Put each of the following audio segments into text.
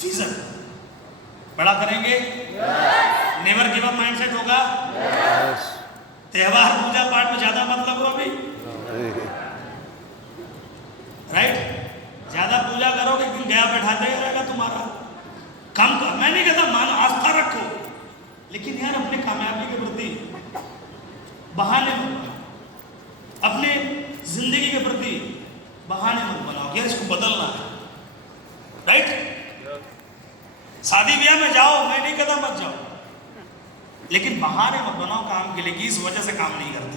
Vision बड़ा करेंगे, never give up mindset होगा, त्योहार पूजा पाठ में ज्यादा मत लगो अभी, राइट? ज्यादा पूजा करोगे एक दिन गया बैठाते ही रहेगा तुम्हारा। कम कर, मैं नहीं कहता मान आस्था रखो, लेकिन यार अपने कामयाबी के प्रति बहाने मत बनाओ, अपने जिंदगी के प्रति बहाने मत बनाओ कि इसको बदलना है, राइट? शादी ब्याह में जाओ, मैं नहीं कहता मत जाओ, लेकिन बहाने मत बनाओ काम के लिए कि इस वजह से काम नहीं करता,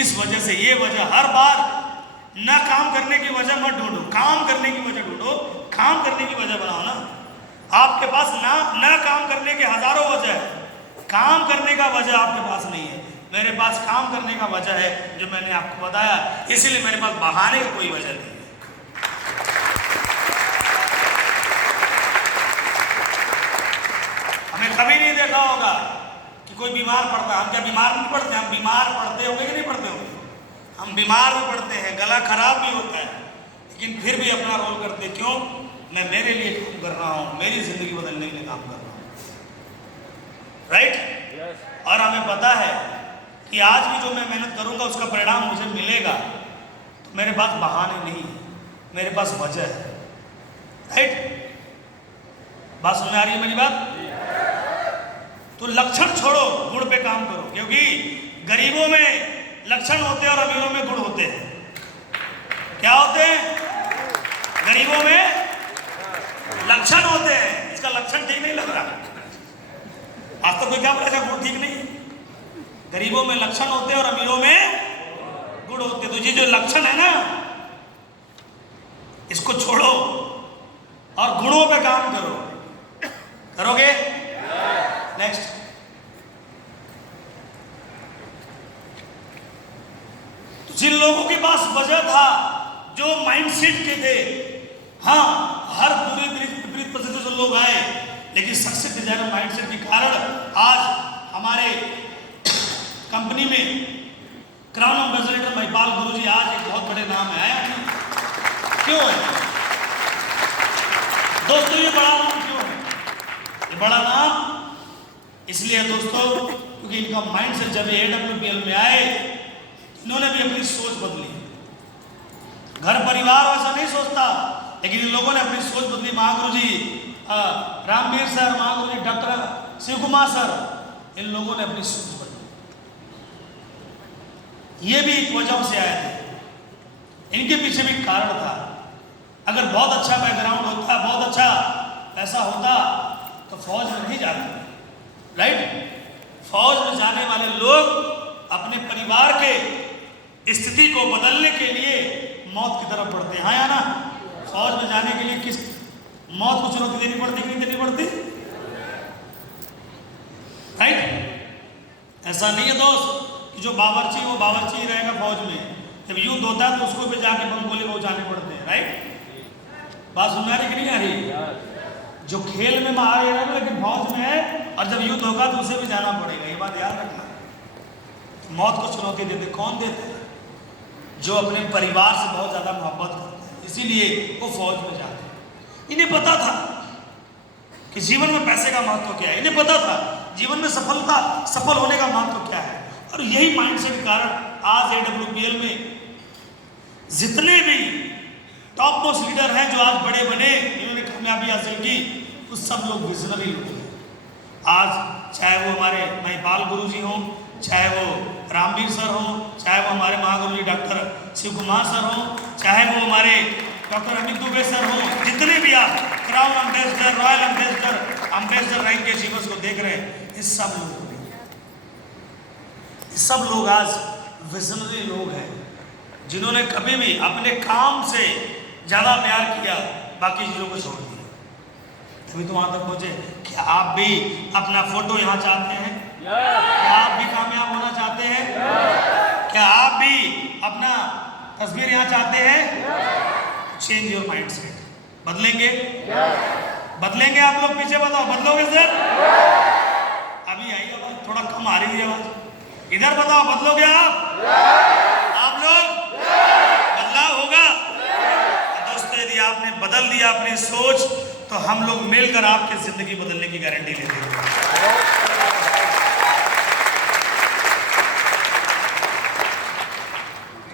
इस वजह से ये वजह। हर बार ना काम करने की वजह मत ढूंढो, काम करने की वजह ढूंढो, काम करने की वजह बनाओ ना। आपके पास ना काम करने के हजारों वजह है, काम करने का वजह आपके पास नहीं है। मेरे पास काम करने का वजह है जो मैंने आपको बताया, इसीलिए मेरे पास बहाने की कोई वजह नहीं है। हमें कभी नहीं देखा होगा कि कोई बीमार पड़ता, हम क्या बीमार नहीं पड़ते? हम बीमार पड़ते होंगे कि नहीं पड़ते होंगे? हम बीमार भी पड़ते हैं, गला खराब भी होता है, लेकिन फिर भी अपना रोल करते। क्यों? मैं मेरे लिए काम कर रहा हूं, मेरी जिंदगी बदलने के लिए काम कर रहा हूं, राइट? और हमें पता है कि आज भी जो मैं मेहनत करूंगा उसका परिणाम मुझे मिलेगा, तो मेरे पास बहाने नहीं है, मेरे पास वजह है, राइट? बात समझ आ रही है मेरी बात? तो लक्षण छोड़ो, गुण पे काम करो, क्योंकि गरीबों में लक्षण होते हैं और अमीरों में गुण होते हैं। क्या होते हैं? गरीबों में लक्षण होते हैं। इसका लक्षण ठीक नहीं लग रहा, आज तक कोई क्या बोला गुण ठीक नहीं? गरीबों में लक्षण होते हैं और अमीरों में गुण होते हैं। तो ये जो लक्षण है ना, इसको छोड़ो और गुणों पे काम करो। करोगे? नेक्स्ट, जिन लोगों के पास वजह था, जो माइंडसेट के थे, हाँ, हर पूरे विपरीत परिस्थिति से लोग आए, लेकिन सक्सेस डिजाइनर माइंडसेट के कारण आज हमारे कंपनी में क्राउन एम्बेसडर महिपाल गुरुजी आज एक बहुत बड़े नाम है। आया नहीं? क्यों है दोस्तों ये बड़ा नाम? क्यों है ये बड़ा नाम? इसलिए दोस्तों क्योंकि इनका माइंडसेट जब AWPL में आए, इन्होंने भी अपनी सोच बदली। घर परिवार वैसा नहीं सोचता, लेकिन इन लोगों ने अपनी सोच बदली। महागुरु जी रामवीर सर, महागुरु जी डॉक्टर शिव कुमार सर, इन लोगों ने अपनी सोच बदली। ये भी एक वजह से आए थे, इनके पीछे भी कारण था। अगर बहुत अच्छा बैकग्राउंड होता, बहुत अच्छा पैसा होता, तो फौज में नहीं जाते, राइट? फौज में जाने वाले लोग अपने परिवार के स्थिति को बदलने के लिए मौत की तरफ बढ़ते हैं, हाँ या ना? फौज में जाने के लिए किस मौत को चुनौती देनी पड़ती कि नहीं देनी पड़ती, राइट? ऐसा नहीं है दोस्त कि जो बावर्ची वो बावर्ची ही रहेगा फौज में। जब युद्ध होता है तो उसको भी जाके बम गोली पहुंचाने पड़ते हैं, राइट? बात सुन रही कि नहीं आ रही? जो खेल में मारे रहेगा लेकिन फौज में है, और जब युद्ध होगा तो उसे भी जाना पड़ेगा। ये बात याद रखना। मौत को चुनौती देते कौन देते हैं? जो अपने परिवार से बहुत ज्यादा मोहब्बत करते हैं, इसीलिए वो फौज में जाते हैं। इन्हें पता था कि जीवन में पैसे का महत्व क्या है, इन्हें पता था जीवन में सफल होने का महत्व क्या है। और यही माइंडसेट के कारण आज AWPL में जितने भी टॉप मोस्ट लीडर हैं जो आज बड़े बने, इन्होंने कामयाबी हासिल की, वो सब लोग विजनरी लोग हैं। आज चाहे वो हमारे महिपाल गुरु जी हों, चाहे वो रामवीर सर हों, चाहे वो हमारे महागुरु जी डॉक्टर शिव कुमार सर हों, चाहे वो हमारे डॉक्टर अमित दुबे सर हों, जितने भी आप crown ambassador, royal ambassador rank के अचीवर्स को देख रहे हैं, इस सब लोग आज विजनरी लोग हैं, जिन्होंने कभी भी अपने काम से ज्यादा प्यार किया, बाकी चीजों को छोड़ दिया, तभी तो वहां तक पहुंचे। क्या आप भी अपना फोटो यहाँ चाहते हैं? क्या आप भी कामयाब होना चाहते हैं? क्या आप भी अपना तस्वीर यहाँ चाहते हैं? Change your mindset. बदलेंगे? बदलेंगे आप लोग? पीछे बताओ, बदलोगे सर? अभी आई आवाज थोड़ा कम आ रही है आवाज, इधर बताओ, बदलोगे आप लोग? बदलाव होगा। दोस्तों यदि आपने बदल दिया अपनी सोच, तो हम लोग मिलकर आपकी जिंदगी बदलने की गारंटी लेते हैं।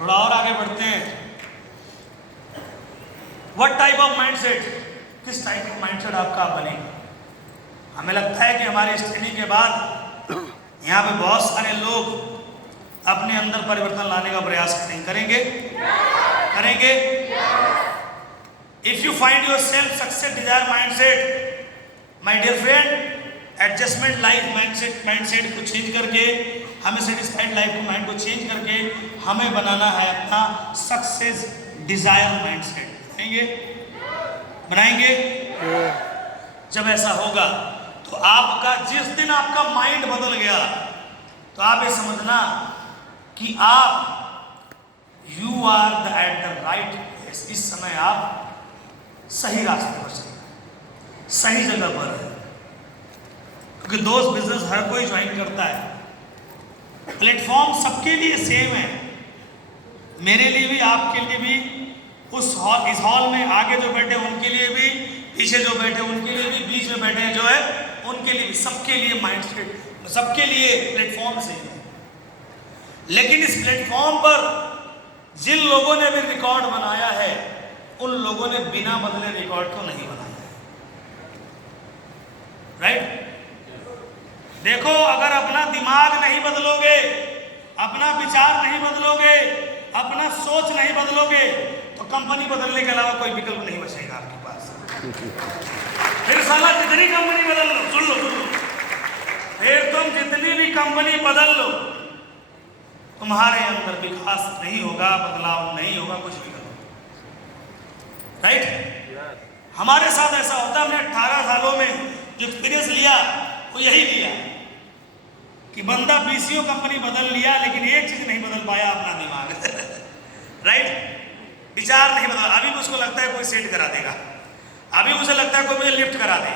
थोड़ा और आगे बढ़ते हैं। व्हाट टाइप ऑफ माइंडसेट, किस टाइप ऑफ माइंडसेट आपका बने। हमें लगता है कि हमारी इस ट्रेनिंग के बाद यहाँ पे बहुत सारे लोग अपने अंदर परिवर्तन लाने का प्रयास करेंगे। If you find yourself success desire mindset, my dear friend, adjustment life mindset को चेंज करके, हमें सेटिस्फाइड लाइफ को माइंड को चेंज करके हमें बनाना है अपना सक्सेस डिजायर माइंडसेट। बनाएंगे। जब ऐसा होगा तो आपका, जिस दिन आपका माइंड बदल गया तो आप ये समझना कि आप you are the at the right place. इस समय आप सही रास्ते पर चल, सही जगह पर है। क्योंकि दोस्त बिजनेस हर कोई ज्वाइन करता है, प्लेटफॉर्म सबके लिए सेम है, मेरे लिए भी, आपके लिए भी, इस हॉल में आगे जो बैठे उनके लिए भी, पीछे जो बैठे उनके लिए भी, बीच में बैठे जो है उनके लिए भी, सबके लिए माइंडसेट, सबके लिए प्लेटफॉर्म सेम है। लेकिन इस प्लेटफॉर्म पर जिन लोगों ने भी रिकॉर्ड बनाया है, उन लोगों ने बिना बदले रिकॉर्ड तो नहीं बनाया है। राइट? देखो, अगर अपना दिमाग नहीं बदलोगे, अपना विचार नहीं बदलोगे, अपना सोच नहीं बदलोगे, तो कंपनी बदलने के अलावा कोई विकल्प नहीं बचेगा आपके पास। फिर साला जितनी कंपनी बदल लो, सुन लो, फिर तुम जितनी भी कंपनी बदल लो, तुम्हारे अंदर विकास नहीं होगा, बदलाव नहीं होगा, कुछ भी करो। राइट? हमारे साथ ऐसा होता है, हमने 18 सालों में जो एक्सपीरियंस लिया वो यही लिया कि बंदा बीसीओ कंपनी बदल लिया, लेकिन एक चीज नहीं बदल पाया, अपना दिमाग। राइट? विचार नहीं बदला। अभी मुझको लगता है कोई सेट करा देगा, अभी मुझे लगता है कोई मुझे लिफ्ट करा दे,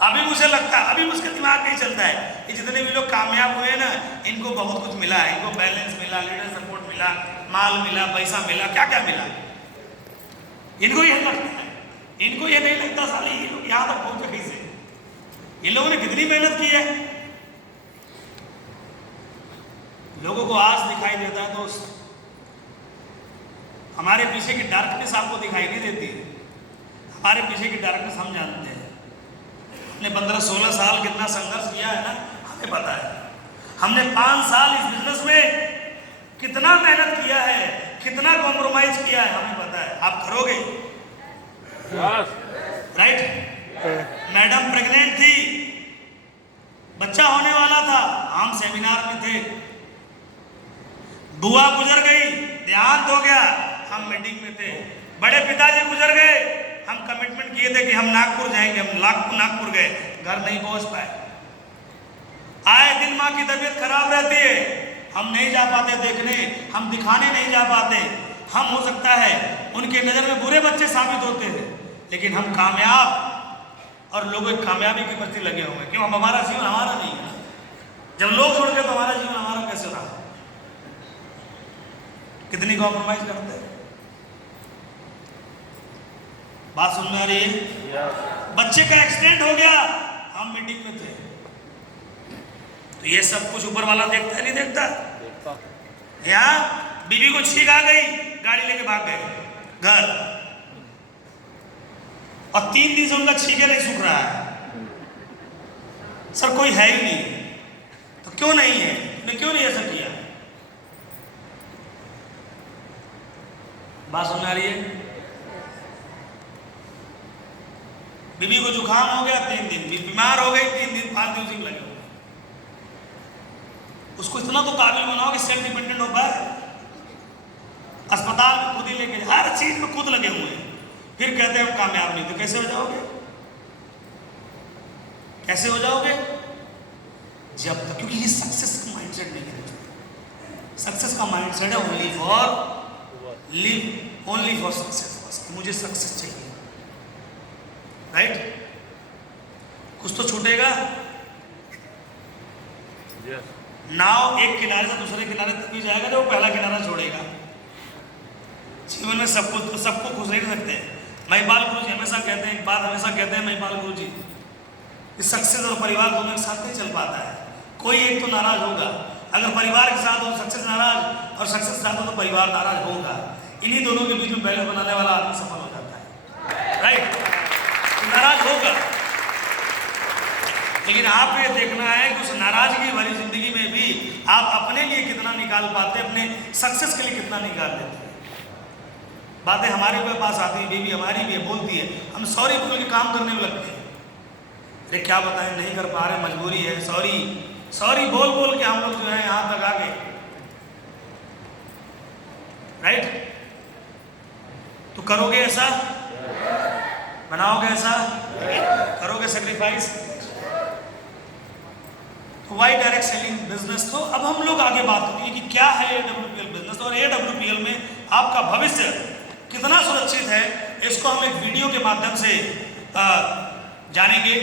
अभी मुझे लगता है, अभी मुझका दिमाग नहीं चलता है कि जितने भी लोग कामयाब हुए ना, इनको बहुत कुछ मिला है, इनको बैलेंस मिला, लीडर सपोर्ट मिला, माल मिला, पैसा मिला, क्या क्या मिला। इनको यह लगता है, इनको यह नहीं लगता साले ये लोग यहाँ तक पहुंचे कैसे, इन लोगों ने कितनी मेहनत की है। लोगों को आज दिखाई देता है दोस्त, हमारे पीछे की डार्कनेस आपको दिखाई नहीं देती। हमारे पीछे की डार्कनेस हम जानते हैं। हमने 15-16 साल कितना संघर्ष किया है ना, हमें पता है। हमने 5 साल इस बिजनेस में कितना मेहनत किया है, कितना कॉम्प्रोमाइज किया है, हमें पता है। आप करोगे? राइट? मैडम प्रेग्नेंट थी, बच्चा होने वाला था, हम सेमिनार में थे, बुआ गुजर गई, देहांत हो गया, हम मीटिंग में थे, बड़े पिताजी गुजर गए, हम कमिटमेंट किए थे कि हम नागपुर जाएंगे, हम नागपुर गए, घर नहीं पहुंच पाए। आए दिन माँ की तबीयत खराब रहती है, हम नहीं जा पाते देखने, हम दिखाने नहीं जा पाते। हम हो सकता है उनके नज़र में बुरे बच्चे साबित होते हैं, लेकिन हम कामयाब और लोग एक कामयाबी के प्रति लगे हुए। क्यों? हम, हमारा जीवन हमारा नहीं है। जब लोग छोड़ गए तो हमारा जीवन हमारा कैसे रहा? कितनी कॉम्प्रोमाइज करते हैं। बात सुन में आ रही है? बच्चे का एक्सीडेंट हो गया, हम मीटिंग में थे, तो ये सब कुछ ऊपर वाला देखता है नहीं देखता? यहाँ बीवी को छींक आ गई, गाड़ी लेके भाग गए घर, और 3 दिन से उनका छींके नहीं सूख रहा है। सर कोई है ही नहीं, तो क्यों नहीं है? तुमने क्यों नहीं ऐसा किया? बात सुन आ रही है? बीवी को जुकाम हो गया, 3 दिन, बीमार हो गई, 3 दिन फालतू उसी में लगे हुए। उसको इतना तो काबिल बनाओ कि सेल्फ डिपेंडेंट हो पाए, अस्पताल में खुद ही लेके, हर चीज में खुद लगे हुए हैं, फिर कहते हैं हम कामयाब नहीं। तो कैसे हो जाओगे? कैसे हो जाओगे? जब तक, क्योंकि ये सक्सेस का माइंडसेट नहीं है। सक्सेस का माइंडसेट है only for live, only for success. मुझे सक्सेस चाहिए। राइट? कुछ तो छूटेगा। नाव एक किनारे से दूसरे किनारे तभी जाएगा जब वो पहला किनारा छोड़ेगा। जीवन में सबको खुश नहीं रखते हैं। महिपाल गुरु जी हमेशा कहते हैं, एक बात हमेशा कहते हैं महिपाल गुरु जी, कि सक्सेस और परिवार दोनों एक साथ नहीं चल पाता है, कोई एक तो नाराज होगा। अगर परिवार के साथ हो सक्सेस नाराज और सक्सेस के साथ हो तो परिवार नाराज होगा। इन्हीं दोनों के बीच में बैलेंस बनाने वाला आदमी सफल हो जाता है, राइट। तो नाराज होगा, लेकिन आप ये देखना है कि उस नाराजगी भरी जिंदगी में भी आप अपने लिए कितना निकाल पाते हैं, अपने सक्सेस के लिए कितना निकाल लेते हैं। बातें हमारे पास आती हैं, बेबी हमारी भी है, बोलती है, हम सॉरी बोल के काम करने में लगते हैं। अरे क्या बताएं, नहीं कर पा रहे, मजबूरी है, सॉरी सॉरी बोल बोल के हम लोग जो है यहां तक आ गए, राइट। तो करोगे ऐसा, बनाओगे ऐसा, करोगे सेक्रीफाइस। तो वाई डायरेक्ट सेलिंग बिजनेस। तो अब हम लोग आगे बात करेंगे कि क्या है AWPL बिजनेस और AWPL में आपका भविष्य कितना सुरक्षित है, इसको हम एक वीडियो के माध्यम से जानेंगे।